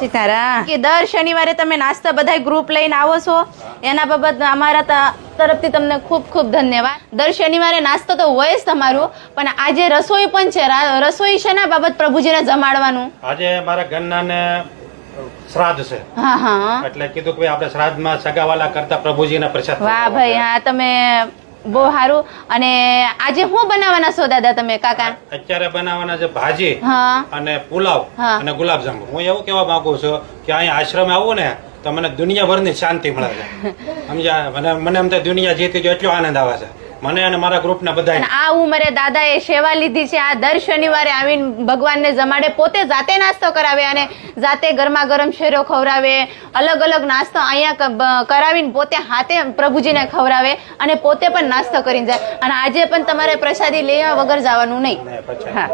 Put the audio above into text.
સીતારામ કે દર શનિવારે તમે નાસ્તા બધા ગ્રુપ લઈને આવો છો એના બાબત અમારા તરફથી તમને ખૂબ ખૂબ ધન્યવાદ. દર શનિવારે નાસ્તો તો હોય જ તમારું, પણ આજે રસોઈ પણ છે. રસોઈ શેના બાબત પ્રભુજીને જમાડવાનું? આજે મારા ઘરના ને શ્રાદ્ધ છે. હા હા, એટલે કીધું કે આપણે શ્રાદ્ધમાં સગાવાલા કરતા પ્રભુજીના પ્રસાદ. વાહ ભાઈ, હા તમે બહુ સારું. અને આજે શું બનાવવાના છો દાદા તમે કાકા? અત્યારે બનાવવાના છે ભાજી હા અને પુલાવ હા. અને ગુલાબજાંબુ. હું એવું કહેવા માંગુ છું કે અહીંયા આશ્રમે આવું ને તો મને દુનિયાભરની શાંતિ મળે છે. સમજ્યા? મને એમ થાય દુનિયા જીતી જો એટલો આનંદ આવે છે મને અને મારા ગ્રુપના બધા. અને આ ઉંમરે દાદાએ સેવા લીધી છે. આ દર શનિવારે આવીને ભગવાનને જમાડે, પોતે જાતે નાસ્તો કરાવે અને જાતે ગરમા ગરમ શેરો ખવડાવે, અલગ અલગ નાસ્તો અહીંયા કરાવીને પોતે હાથે પ્રભુજીને ખવડાવે અને પોતે પણ નાસ્તો કરીને જાય. અને આજે પણ તમારે પ્રસાદી લેવા વગર જવાનું નહીં. હા.